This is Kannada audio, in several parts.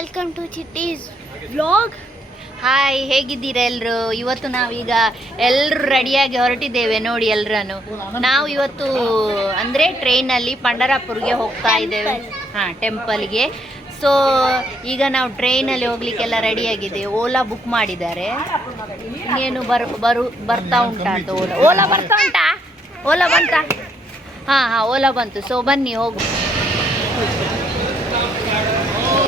Welcome to Chittee's vlog. Hi, ಹೇಗಿದ್ದೀರಾ ಎಲ್ಲರೂ? ಇವತ್ತು ನಾವೀಗ ಎಲ್ಲರೂ ರೆಡಿಯಾಗಿ ಹೊರಟಿದ್ದೇವೆ ನೋಡಿ ಎಲ್ಲರನ್ನು. ನಾವು ಇವತ್ತು ಅಂದರೆ ಟ್ರೈನಲ್ಲಿ ಪಂಡರಾಪುರ್ಗೆ ಹೋಗ್ತಾ ಇದ್ದೇವೆ, ಟೆಂಪಲ್ಗೆ. ಸೊ ಈಗ ನಾವು ಟ್ರೈನಲ್ಲಿ ಹೋಗ್ಲಿಕ್ಕೆಲ್ಲ ರೆಡಿಯಾಗಿದೆ. ಓಲಾ ಬುಕ್ ಮಾಡಿದ್ದಾರೆ. ಇನ್ನೇನು ಬರ್ತಾ ಉಂಟಾ ಅಂತ ಓಲಾ ಬರ್ತಾ ಉಂಟಾ? ಓಲಾ ಬಂತಾ? ಹಾಂ ಓಲಾ ಬಂತು. ಸೊ ಬನ್ನಿ ಹೋಗು.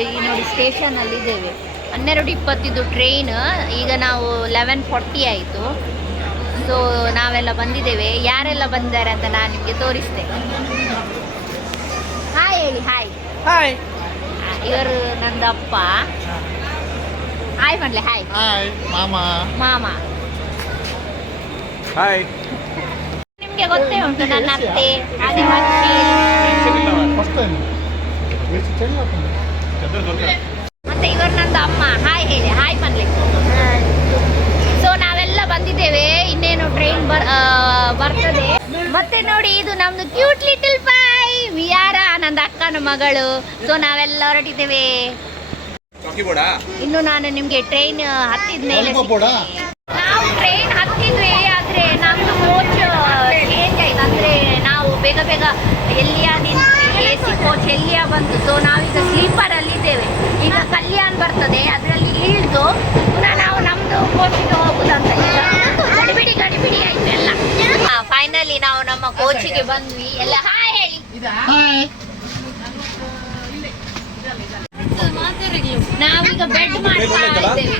ಈಗ ನೋಡಿ ಸ್ಟೇಷನಲ್ಲಿದ್ದೇವೆ. 12:20 ಟ್ರೈನ್. ಈಗ ನಾವು 11:40 ಆಯಿತು. ಸೊ ನಾವೆಲ್ಲ ಬಂದಿದ್ದೇವೆ. ಯಾರೆಲ್ಲ ಬಂದಿದ್ದಾರೆ ಅಂತ ನಾನು ನಿಮಗೆ ತೋರಿಸ್ತೇನೆ. ಹಾಯ್ ಹೇಳಿ. Hi hi. ಇವರು ನಂದಪ್ಪ. ಹಾಯ್ ಮಾಡ್ಲೆ. ಹಾಯ್ ಹಾಯ್ ಮಾಮ. ಹಾಯ್. ನಿಮಗೆ ಗೊತ್ತೇ ಉಂಟು ನನ್ನ ಅತ್ತೆ ಹಾಗೆ ಮತ್ತೆ ಇವರು ನಂದು ಅಮ್ಮ. ಹಾಯ್ ಹೇಳಿ. ಹಾಯ್ ಮಾಡ್ಲಿ. ಸೊ ನಾವೆಲ್ಲ ಬಂದಿದ್ದೇವೆ. ಇನ್ನೇನು ಟ್ರೈನ್ ಬರ್ತದೆ. ಮತ್ತೆ ನೋಡಿ, ಇದು ನಮ್ದು ಕ್ಯೂಟ್ ಲಿಟಲ್ ಪೈ ವಿಯಾರ, ನಂದು ಅಕ್ಕನ ಮಗಳು. ಸೊ ನಾವೆಲ್ಲ ಹೊರಟಿದ್ದೇವೆ. ಇನ್ನು ನಾನು ನಿಮ್ಗೆ ಟ್ರೈನ್ ಹತ್ತಿದ ಮೇಲೆ ನಾವು ಟ್ರೈನ್ ಹತ್ತಿದ್ವಿ. ಆದ್ರೆ ನಮ್ದು ಕೋಚ್ ಚೇಂಜ್ ಆಯ್ತು. ಅಂದ್ರೆ ನಾವು ಬೇಗ ಎಲ್ಲಿಯ AC ಕೋಚ್ ಎಲ್ಲಿಯ ಬಂತು. ಸೊ ನಾವೀಗ ಸ್ಲೀಪರ್ ಅಲ್ಲಿ ಇದ್ದೇವೆ. ಈಗ ಕಲ್ಯಾಣ್ ಬರ್ತದೆ, ಅದರಲ್ಲಿ ಇಳಿದು ಪುನಃ ನಾವು ನಮ್ದು ಕೋಚಿಗೆ ಹೋಗುದಂತ. ಈಗ ಗಡಿಬಿಡಿ ಆಯ್ತು ಎಲ್ಲ. ಫೈನಲಿ ನಾವು ನಮ್ಮ ಕೋಚಿಗೆ ಬಂದ್ವಿ ಎಲ್ಲ. ಹಾಯ್ ಹೇಳಿ. ನಾವೀಗ ಬೆಡ್ ಮಾಡ್ತಾ ಇದ್ದೇವೆ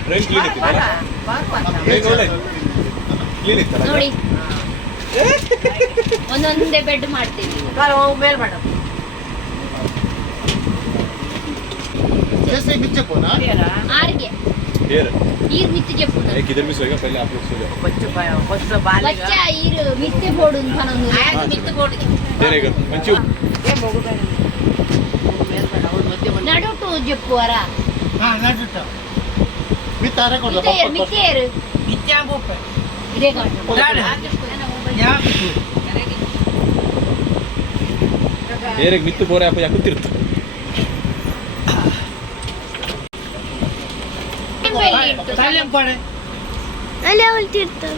ನೋಡಿ. ಒಂದೊಂದೇ ಬೆಡ್ ಮಾಡ್ತೀವಿ. आरगे ईर मित्ते చెప్పు किधर भी सोएगा पहले आप लोग सो जाओ. बच्चा ईर मित्ते बोडून थानंदु आया मित्ते बोड देरेगा मंचू नडुटू చెప్పువరా. నడుట మితారే కొడ మిత్తేరు మిత్యా బొప్ప ఇదే కాదు యా देरेग मित्ते बोरे आप ಯಾಕುತ್ತಿರ್ತ ಅಲ್ಲೇ ಹೊಲ್ತಿರ್ತಾರೆ.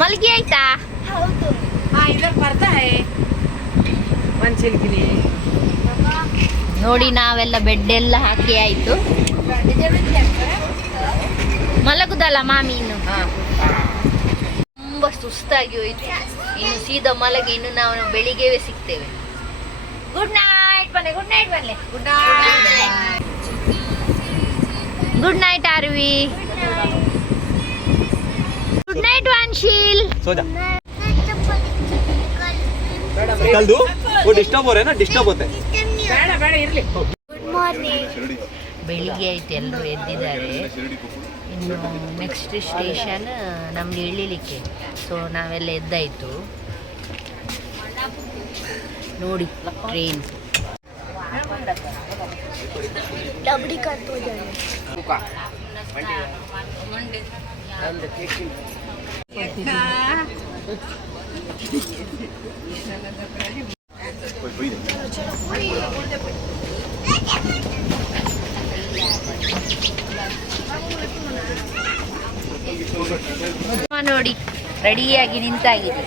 ಮಲ್ಗಿ ಆಯ್ತಾ? ನೋಡಿ ನಾವೆಲ್ಲ ಬೆಡ್ ಎಲ್ಲ ಹಾಕಿ ಆಯ್ತು. ಮಲಗುದಲ್ಲ ಮಾಮಿ. ಇನ್ನು ತುಂಬಾ ಸುಸ್ತಾಗಿ ಹೋಯ್ತು. ಇನ್ನು ಸೀದಾ ಮಲಗಿ ಇನ್ನು ನಾವು ಬೆಳಿಗ್ಗೆವೇ ಸಿಗ್ತೇವೆ. ಗುಡ್ ನೈಟ್ ಬನ್ನಿ. ಗುಡ್ ನೈಟ್ ಬನ್ನಿ. Good night Aarvi. Good night Vansheel. सो जा. निकाल दो. वो डिस्टर्ब हो रहा है ना, डिस्टर्ब होता है. ಬೇಡ ಇರ್ಲಿ. Good morning. ಬೆಳಿಗ್ಗೆ ಆಯ್ತು, ಎಲ್ಲರೂ ಎದ್ದಿದ್ದಾರೆ. ಇನ್ನು ನೆಕ್ಸ್ಟ್ ಸ್ಟೇಷನ್ ನಮ್ಗೆ ಇಳಿಲಿಕ್ಕೆ. ಸೊ ನಾವೆಲ್ಲ ಎದ್ದಾಯ್ತು ನೋಡಿ ಟ್ರೈನ್. डबडी करतो जाने ನೋಡಿ ರೆಡಿಯಾಗಿ ನಿಂತಾಗಿದೆ.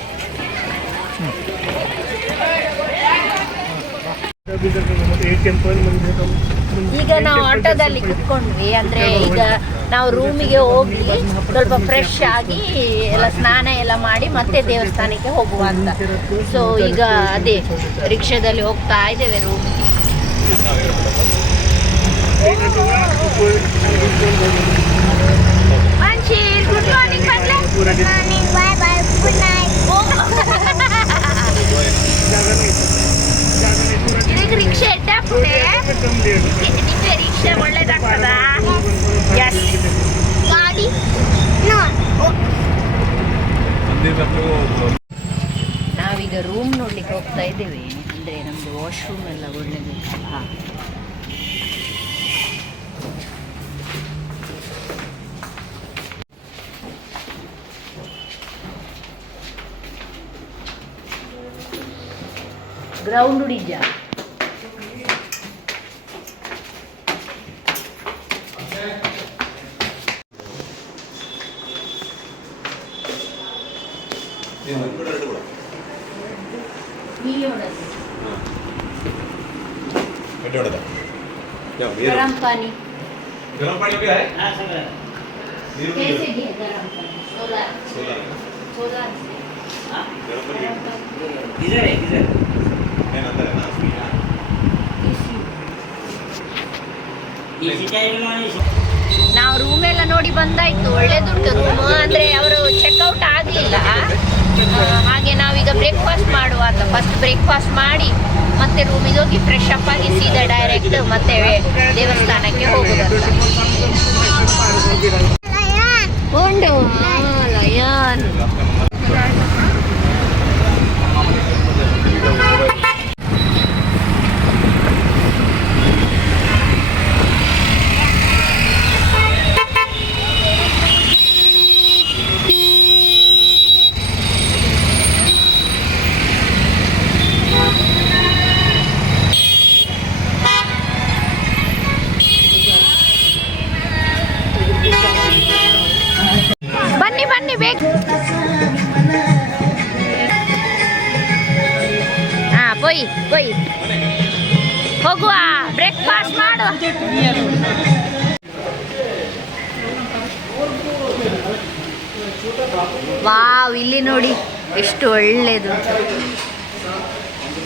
ಈಗ ನಾವು ಆಟೋದಲ್ಲಿ ಕುತ್ಕೊಂಡ್ವಿ. ಅಂದ್ರೆ ಈಗ ನಾವು ರೂಮಿಗೆ ಹೋಗಿ ಸ್ವಲ್ಪ ಫ್ರೆಶ್ ಆಗಿ ಎಲ್ಲ ಸ್ನಾನ ಎಲ್ಲ ಮಾಡಿ ಮತ್ತೆ ದೇವಸ್ಥಾನಕ್ಕೆ ಹೋಗುವ ಅಂತ. ಸೊ ಈಗ ಅದೇ ರಿಕ್ಷಾದಲ್ಲಿ ಹೋಗ್ತಾ ಇದ್ದೇವೆ ರೂಮಿಗೆ. Good morning. Bye bye. Good night. ಇದಕ್ಕೆ ರಿಕ್ಷಾ ಎಟ್ಟಾಗ್ತದೆ. ನಿಮಗೆ ರಿಕ್ಷಾ ಒಳ್ಳೇದಾಗ್ತದ? ಎಸ್. ಗಾಡಿ ನಾವೀಗ ರೂಮ್ ನೋಡ್ಲಿಕ್ಕೆ ಹೋಗ್ತಾ ಇದ್ದೇವೆ. ಅಂದ್ರೆ ನಮ್ದು ವಾಶ್ರೂಮ್ ಎಲ್ಲ ಒಳ್ಳೇದಿಲ್ಲ. ಗ್ರೌಂಡ್ ಉಡಿಜ गरम पानी गरम पानी हो गया है? कैसे दिए गरम पानी सोलर सोलर से गरम पानी इधर है इधर मैं अंदर है ना इसी टाइम में ನಾವು ರೂಮ್ ಎಲ್ಲ ನೋಡಿ ಬಂದಾಯ್ತು. ಒಳ್ಳೇದುಂಟು ರೂಮ್, ಅಂದರೆ ಅವರು ಚೆಕ್ಔಟ್ ಆಗಲಿಲ್ಲ. ಹಾಗೆ ನಾವೀಗ ಬ್ರೇಕ್ಫಾಸ್ಟ್ ಮಾಡುವ ಅಂತ ಫಸ್ಟ್ ಬ್ರೇಕ್ಫಾಸ್ಟ್ ಮಾಡಿ ಮತ್ತೆ ರೂಮಿಗೆ ಹೋಗಿ ಫ್ರೆಶ್ ಅಪ್ ಆಗಿ ಸೀದಾ ಡೈರೆಕ್ಟ್ ಮತ್ತೆ ದೇವಸ್ಥಾನಕ್ಕೆ ಹೋಗುದು. ಉಂಡು ಲಯನ್ ಬನ್ನಿ ಬನ್ನಿ ಬೇಕು. ಹಾ ಪೊಯ್ ಪೊಯ್ ಹೋಗುವ, ಬ್ರೇಕ್ಫಾಸ್ಟ್ ಮಾಡು. ವಾವ್, ಇಲ್ಲಿ ನೋಡಿ ಎಷ್ಟು ಒಳ್ಳೇದು.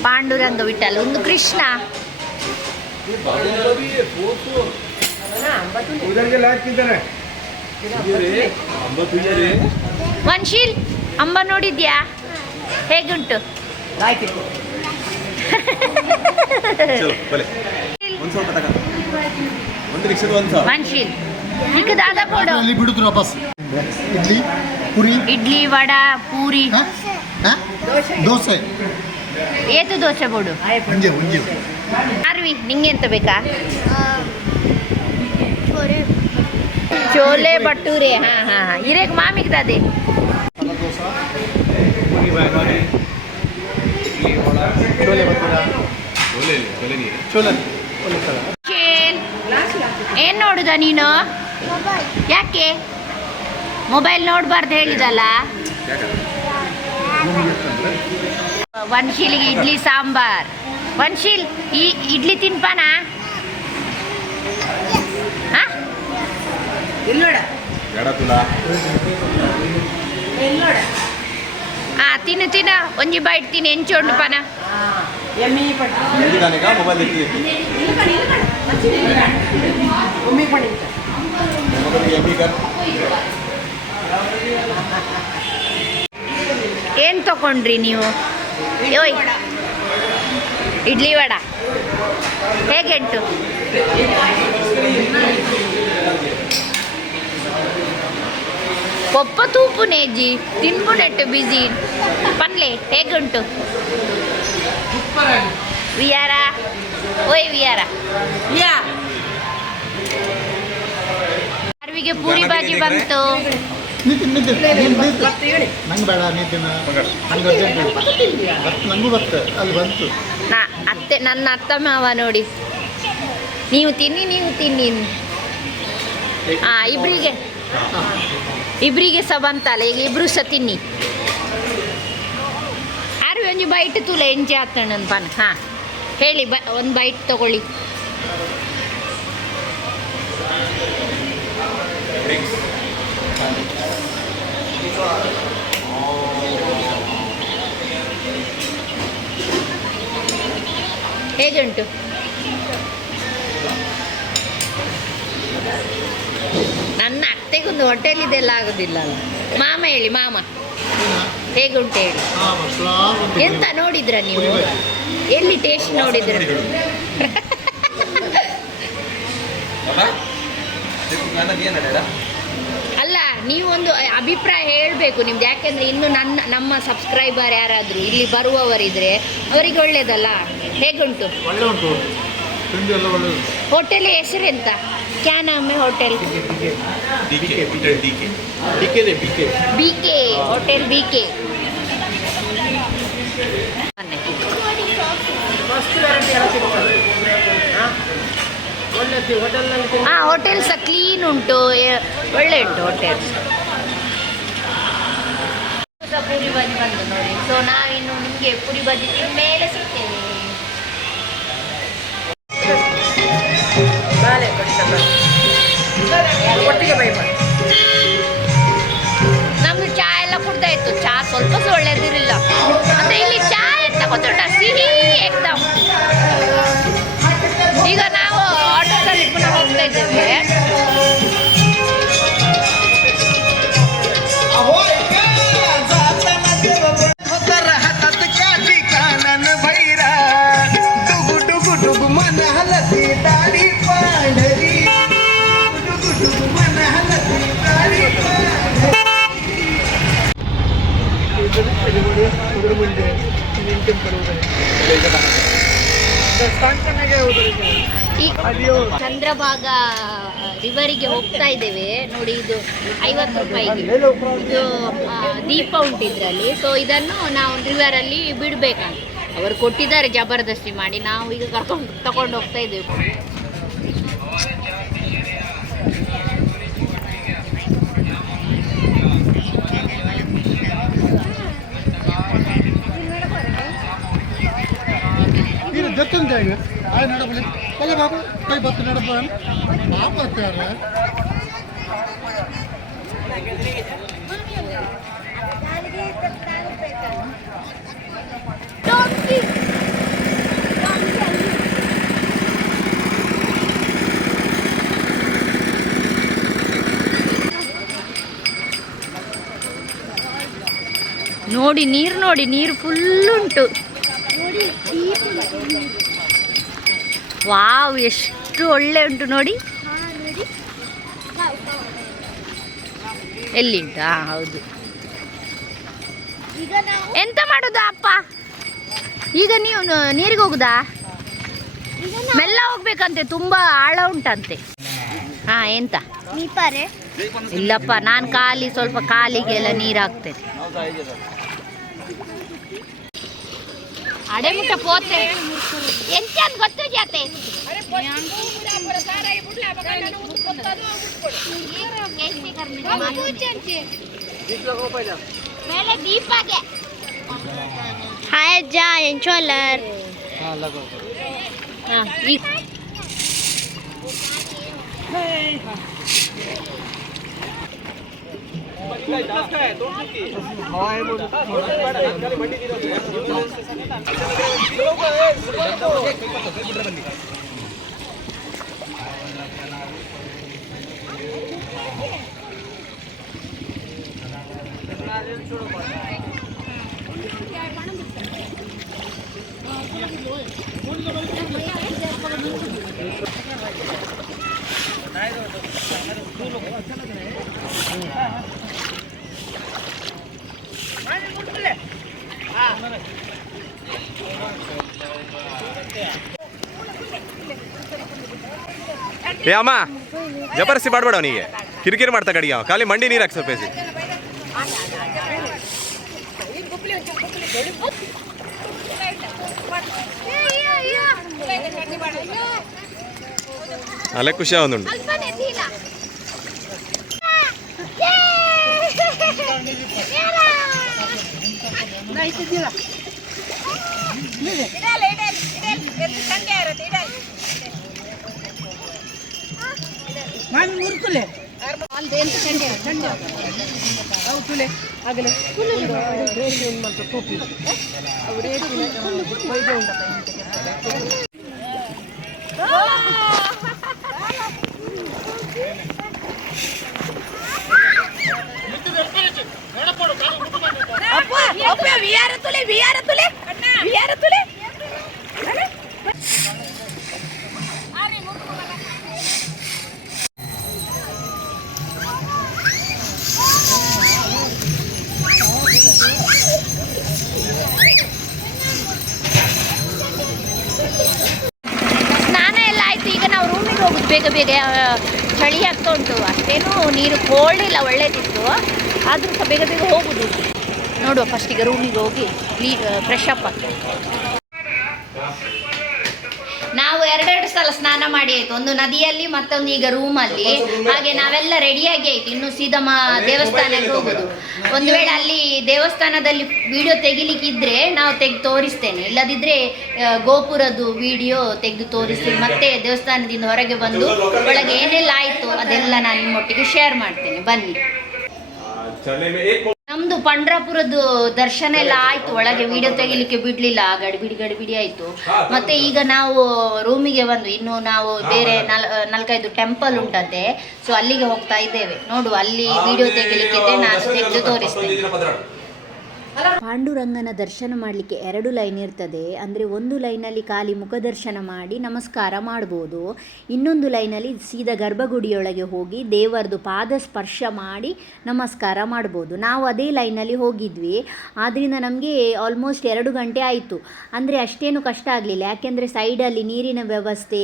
ಪಾಂಡುರಂಗ ವಿಠಲ್, ಒಂದು ಕೃಷ್ಣ. ವಂಶೀಲ್, ಅಂಬ ನೋಡಿದ್ಯಾ ಹೇಗುಂಟು? ವಂಶೀಲ್ ಈಗ ದಾದಾ ಕೊಡು. ಬಿಡುದ್ರು ವಾಪಸ್. ಇಡ್ಲಿ ಪೂರಿ, ಇಡ್ಲಿ ವಡಾ ಪೂರಿ ದೋಸೆ, ಏತು ದೋಸೆ ಬೋಡು. ಮುಂಜೆ ಮುಂಜೆ ಆರ್ವಿ ನಿಂಗೆ ಎಂತ ಬೇಕಾ? ಚೋಲೆ ಭಟೂರೆ. ಹಾ ಹಾ ಹಾ, ಇರೇಕ್ ಮಾಮಿಗೆ ದಾದೆ. ಏನ್ ನೋಡುದ ನೀನು? ಯಾಕೆ ಮೊಬೈಲ್ ನೋಡ್ಬಾರ್ದು ಹೇಳಿದಲ್ಲ? ವಂಶೀಲಿಗೆ ಇಡ್ಲಿ ಸಾಂಬಾರ್. ವಂಶೀಲ್, ಈ ಇಡ್ಲಿ ತಿನ್ಪಾನ? ತಿನ್ನು ತಿನ್ನ, ಒಂಜಿ ಬೈಟ್ ತಿನ್ನು, ಎಂಚೋಂಡು ಪನ. ಏನ್ ತಕೊಂಡ್ರಿ ನೀವು? ಓಯ್, ಇಡ್ಲಿ ವಡ ಹೇಗೆಂಟು? ಪಪ್ಪ ತೂಪು ನೇಜಿ ತಿನ್ಬುನೆಟ್ಟು ಬಿಸಿ ಪನ್ಲೆ ಹೇಗುಂಟು? ವಿಯಾರ, ಓಯ್ ವಿಯಾರ, ಅರ್ವಿಗೆ ಪೂರಿ ಬಾಜಿ ಬಂತು. ನಂಗೆ ಬೇಡ, ನಿಂತಿನ ನಂಗೆ ಅರ್ಜೆಂಟ್, ನಂಗೂ ಬರ್ತದೆ ಅಲ್ಲಿ ಬಂತು. ಅತ್ತೆ, ನನ್ನ ಅತ್ತ ಮಾವ ನೋಡಿ, ನೀವು ತಿನ್ನಿ ನೀವು ತಿನ್ನಿ. ಇಬ್ರಿಗೆ ಸಹ ಬಂತಲ್ಲ, ಈಗ ಇಬ್ರು ಸಹ ತಿನ್ನಿ. ಆರ್ವಿ ಒಂಜಿ ಬೈಟ್ ತುಲ ಎಂಚೆ ಹಾಕ್ತಾನೆ ಪನ್. ಹಾಂ ಹೇಳಿ, ಒಂದು ಬೈಟ್ ತಗೊಳ್ಳಿ. ಹೇಗುಂಟು? ನನ್ನ ಅತ್ತೆಗೊಂದು ಹೋಟೆಲ್ ಇದೆಲ್ಲ ಆಗೋದಿಲ್ಲ ಅಲ್ಲ. ಮಾಮ ಹೇಳಿ, ಮಾಮ ಹೇಗುಂಟು ಹೇಳಿ. ಎಂತ ನೋಡಿದ್ರ ನೀವು? ಎಲ್ಲಿ ಟೇಸ್ಟ್ ನೋಡಿದ್ರ? ಅಲ್ಲ, ನೀವೊಂದು ಅಭಿಪ್ರಾಯ ಹೇಳಬೇಕು ನಿಮ್ದು. ಯಾಕೆಂದ್ರೆ ಇನ್ನು ನಮ್ಮ ಸಬ್ಸ್ಕ್ರೈಬರ್ ಯಾರಾದರೂ ಇಲ್ಲಿ ಬರುವವರಿದ್ರೆ ಅವರಿಗೆ ಒಳ್ಳೇದಲ್ಲ. ಹೇಗುಂಟು? ಒಳ್ಳೆ ಉಂಟು, ತಿಂಡಿ ಎಲ್ಲ ಒಳ್ಳೆದು. ಹೋಟೆಲ್ ಹೆಸರೆಂತ? ಕ್ಯಾ ನಾಮ್ ಹೈ ಹೋಟೆಲ್? BK hotel BK. ಹಾಂ, ಹೋಟೆಲ್ ಸಹ ಕ್ಲೀನ್ ಉಂಟು, ಒಳ್ಳೆ ಉಂಟು ಹೋಟೆಲ್. ಪುರಿ ಬಜ್ಜಿ ಬಂತು ನೋಡಿ. ಸೊ ನಾವಿನ್ನು ನಿಮಗೆ ಪುರಿ ಬಜ್ಜಿ ಮೇಲೆ ಸಿಗ್ತೇವೆ. ನಮ್ದು ಚಾ ಎಲ್ಲ ಕುಡ್ದಾಯ್ತು. ಚಾ ಸ್ವಲ್ಪ ಸಹ ಒಳ್ಳೇದಿರಲಿಲ್ಲ. ಅಂದ್ರೆ ಇಲ್ಲಿ ಚಾ ಎಂತ ಗೊತ್ತುಂಟ, ಸಿಹಿ ಏಕ್ದಮ್. ಈಗ ನಾವು ಆಟೋದಲ್ಲಿ ಪುನಃ ಹೋಗ್ತಾ ಇದ್ದೇವೆ. ಈ ಚಂದ್ರಭಾಗ ರಿವರಿಗೆ ಹೋಗ್ತಾ ಇದ್ದೇವೆ ನೋಡಿ. ಇದು 50 ರೂಪಾಯಿಗೆ ಇದು ದೀಪ ಉಂಟು ಇದರಲ್ಲಿ. ಸೊ ಇದನ್ನು ನಾವು ರಿವರಲ್ಲಿ ಬಿಡಬೇಕಂತ ಅವರು ಕೊಟ್ಟಿದ್ದಾರೆ ಜಬರ್ದಸ್ತಿ ಮಾಡಿ. ನಾವು ಈಗ ತಗೊಂಡು ಹೋಗ್ತಾ ಇದ್ದೇವೆ. देखते जाएंगे आए नड़ा बोले चले बाबू कई बात नड़ा बोल आप आते हैं ನೋಡಿ ನೀರು ಫುಲ್ ಉಂಟು. ವಾವ್, ಎಷ್ಟು ಒಳ್ಳೆ ಉಂಟು ನೋಡಿ. ಎಲ್ಲಿಂಟಾ? ಹೌದು. ಎಂತ ಮಾಡುದಾ ಅಪ್ಪ? ಈಗ ನೀವು ನೀರಿಗೆ ಹೋಗುದಾ? ಮೆಲ್ಲ ಹೋಗ್ಬೇಕಂತೆ, ತುಂಬಾ ಆಳ ಉಂಟಂತೆ. ಹಾ, ಎಂತ ಇಲ್ಲಪ್ಪ, ನಾನು ಸ್ವಲ್ಪ ಕಾಲಿಗೆಲ್ಲ ನೀರು ಹಾಕ್ತೇನೆ. ಅಡೆಮುಟ್ಟ ಪೋತೆ ಎಂತ ಗೊತ್ತು ಜಾತೆ ಮೇಲೆ ದೀಪಗೆ. हाय जा इंशोलर ಏ ಅಮ್ಮ, ಜಬರ್ಸಿ ಮಾಡ್ಬೇಡ ಅವನಿಗೆ, ಕಿರಿಕಿರಿ ಮಾಡ್ತಾ ಕಡಿಗೆ. ಖಾಲಿ ಮಂಡಿ ನೀರು ಹಾಕಿ ಸ್ವಲ್ಪ ಬೇಸಿ. ಅಲ್ಲೇ ಖುಷಿ ಆಗುಂಟು. ಸ್ನಾನ ಎಲ್ಲ ಆಯ್ತು. ಈಗ ನಾವು ರೂಮಿಗೆ ಹೋಗುದು ಬೇಗ ಬೇಗ. ಚಳಿ ಆಗ್ತಾ ಉಂಟು, ಅಷ್ಟೇನು ನೀರು ಕೋಲ್ಡ್ ಇಲ್ಲ, ಒಳ್ಳೇದಿತ್ತು. ಆದರೂ ಸಹ ಬೇಗ ಬೇಗ ಹೋಗುದು. ನೋಡುವ ಫಸ್ಟ್ ಈಗ ರೂಮಿಗೆ ಹೋಗಿ ಫ್ರೆಶ್ ಅಪ್ ಆಗ್ತದೆ. ನಾವು ಎರಡೆರಡು ಸಲ ಸ್ನಾನ ಮಾಡಿ ಆಯ್ತು, ಒಂದು ನದಿಯಲ್ಲಿ ಮತ್ತೊಂದು ಈಗ ರೂಮಲ್ಲಿ. ಹಾಗೆ ನಾವೆಲ್ಲ ರೆಡಿಯಾಗಿ ಆಯ್ತು, ಇನ್ನು ಸೀದಾ ದೇವಸ್ಥಾನಕ್ಕೆ ಹೋಗೋದು. ಒಂದು ವೇಳೆ ಅಲ್ಲಿ ದೇವಸ್ಥಾನದಲ್ಲಿ ವಿಡಿಯೋ ತೆಗಿಲಿಕ್ಕಿದ್ರೆ ನಾವು ತೆಗೆದು ತೋರಿಸ್ತೇನೆ, ಇಲ್ಲದಿದ್ರೆ ಗೋಪುರದ್ದು ವಿಡಿಯೋ ತೆಗೆದು ತೋರಿಸ್ತೀನಿ. ಮತ್ತೆ ದೇವಸ್ಥಾನದಿಂದ ಹೊರಗೆ ಬಂದು ಒಳಗೆ ಏನೆಲ್ಲ ಆಯಿತು ಅದೆಲ್ಲ ನಾನು ನಿಮ್ಮೊಟ್ಟಿಗೆ ಶೇರ್ ಮಾಡ್ತೇನೆ, ಬನ್ನಿ. ನಮ್ದು ಪಂಡ್ರಾಪುರದ್ದು ದರ್ಶನ ಎಲ್ಲ ಆಯ್ತು, ಒಳಗೆ ವಿಡಿಯೋ ತೆಗಿಲಿಕ್ಕೆ ಬಿಡ್ಲಿಲ್ಲ, ಗಡಿಬಿಡಿ ಆಯ್ತು. ಮತ್ತೆ ಈಗ ನಾವು ರೂಮಿಗೆ ಬಂದು ಇನ್ನು ನಾವು ಬೇರೆ 4-5 ಟೆಂಪಲ್ ಉಂಟಂತೆ, ಸೊ ಅಲ್ಲಿಗೆ ಹೋಗ್ತಾ ಇದ್ದೇವೆ. ನೋಡು, ಅಲ್ಲಿ ವಿಡಿಯೋ ತೆಗಿಲಿಕ್ಕಿದ್ರೆ ನಾನು ತೆಗೆದು ತೋರಿಸ್ತೇನೆ. ಪಾಂಡುರಂಗನ ದರ್ಶನ ಮಾಡಲಿಕ್ಕೆ 2 ಲೈನ್ ಇರ್ತದೆ. ಅಂದರೆ ಒಂದು ಲೈನಲ್ಲಿ ಖಾಲಿ ಮುಖದರ್ಶನ ಮಾಡಿ ನಮಸ್ಕಾರ ಮಾಡ್ಬೋದು, ಇನ್ನೊಂದು ಲೈನಲ್ಲಿ ಸೀದಾ ಗರ್ಭಗುಡಿಯೊಳಗೆ ಹೋಗಿ ದೇವರದು ಪಾದ ಸ್ಪರ್ಶ ಮಾಡಿ ನಮಸ್ಕಾರ ಮಾಡ್ಬೋದು. ನಾವು ಅದೇ ಲೈನಲ್ಲಿ ಹೋಗಿದ್ವಿ, ಆದ್ದರಿಂದ ನಮಗೆ ಆಲ್ಮೋಸ್ಟ್ 2 ಗಂಟೆ ಆಯಿತು. ಅಂದರೆ ಅಷ್ಟೇನು ಕಷ್ಟ ಆಗಲಿಲ್ಲ, ಯಾಕೆಂದರೆ ಸೈಡಲ್ಲಿ ನೀರಿನ ವ್ಯವಸ್ಥೆ,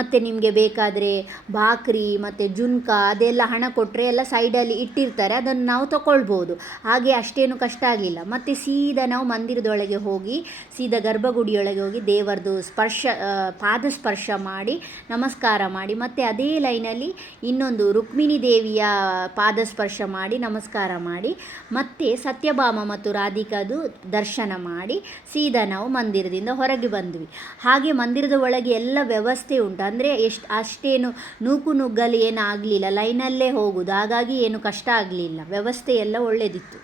ಮತ್ತು ನಿಮಗೆ ಬೇಕಾದರೆ ಭಾಕ್ರಿ ಮತ್ತು ಜುನ್ಕ ಅದೆಲ್ಲ ಹಣ ಕೊಟ್ಟರೆ ಎಲ್ಲ ಸೈಡಲ್ಲಿ ಇಟ್ಟಿರ್ತಾರೆ, ಅದನ್ನು ನಾವು ತಗೊಳ್ಬೋದು. ಹಾಗೆ ಅಷ್ಟೇನು ಕಷ್ಟ ಆಗಲಿಲ್ಲ. ಮತ್ತು ಸೀದಾ ನಾವು ಮಂದಿರದೊಳಗೆ ಹೋಗಿ ಸೀದಾ ಗರ್ಭಗುಡಿಯೊಳಗೆ ಹೋಗಿ ದೇವರದು ಪಾದ ಸ್ಪರ್ಶ ಮಾಡಿ ನಮಸ್ಕಾರ ಮಾಡಿ, ಮತ್ತು ಅದೇ ಲೈನಲ್ಲಿ ಇನ್ನೊಂದು ರುಕ್ಮಿಣಿ ದೇವಿಯ ಪಾದ ಸ್ಪರ್ಶ ಮಾಡಿ ನಮಸ್ಕಾರ ಮಾಡಿ, ಮತ್ತು ಸತ್ಯಭಾಮ ಮತ್ತು ರಾಧಿಕಾದು ದರ್ಶನ ಮಾಡಿ ಸೀದಾ ನಾವು ಮಂದಿರದಿಂದ ಹೊರಗೆ ಬಂದ್ವಿ. ಹಾಗೆ ಮಂದಿರದ ಒಳಗೆ ಎಲ್ಲ ವ್ಯವಸ್ಥೆ ಉಂಟು, ಅಂದರೆ ಅಷ್ಟೇನು ನುಗ್ಗಲು ಏನು ಆಗಲಿಲ್ಲ, ಲೈನಲ್ಲೇ ಹೋಗೋದು, ಹಾಗಾಗಿ ಏನು ಕಷ್ಟ ಆಗಲಿಲ್ಲ, ವ್ಯವಸ್ಥೆ ಎಲ್ಲ ಒಳ್ಳೆಯದಿತ್ತು.